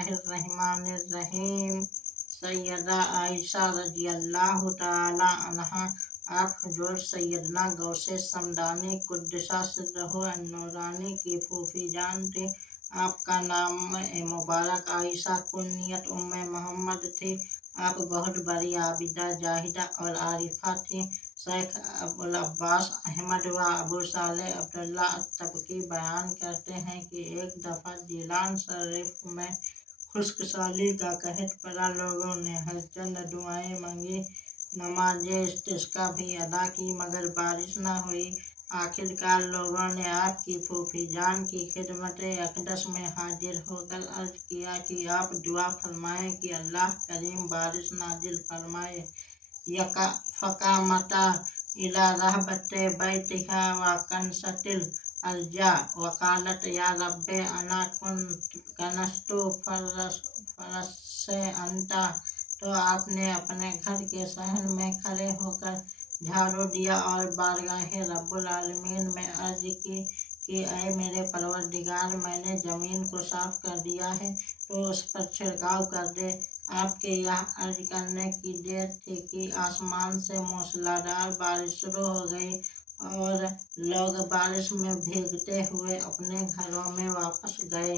बिस्मिल्लाहिर्रहमानिर्रहीम। सैयदा आयशा रजी अल्लाह ताला अन्हा आप हुजूर सैयदना गौसे समदानी कुद्दसा सिर्रहु अन्नूरानी की फूफी जान थे। आपका नाम मुबारक आयशा कुन्नियत उम्मे मोहम्मद थी। आप बहुत बड़ी आबिदा जाहिदा और आरिफा थी। शेख अबुल अब्बास अहमद व अबू सालेह अब्दुल्ला अत्तबकी बयान करते हैं कि एक दफ़ा जीलान शरीफ में खुश्क साली का कहत पड़ा। लोगों ने हर चंद दुआएं मांगी, नमाज इस्तिस्का भी अदा की, मगर बारिश न हुई। आखिरकार लोगों ने आपकी फूफी जान की खिदमत अक़दस में हाजिर होकर अर्ज किया कि आप दुआ फरमाएं कि अल्लाह करीम बारिश नाजिल फरमाए। फ़क़ामता इला रहबते बैतिहा व कनसतिल अर्जा वक़ालत या रब्बे अना कनस्तु फरस्से अंता। तो आपने अपने घर के सहन में खड़े होकर झाड़ू दिया और बारगाहे रब्बुल आलमीन में अर्ज की कि ऐ मेरे परवरदिगार, मैंने ज़मीन को साफ कर दिया है तो उस पर छिड़काव कर दे। आपके यह अर्ज करने की देर थी कि आसमान से मूसलाधार बारिश शुरू हो गई और लोग बारिश में भीगते हुए अपने घरों में वापस गए।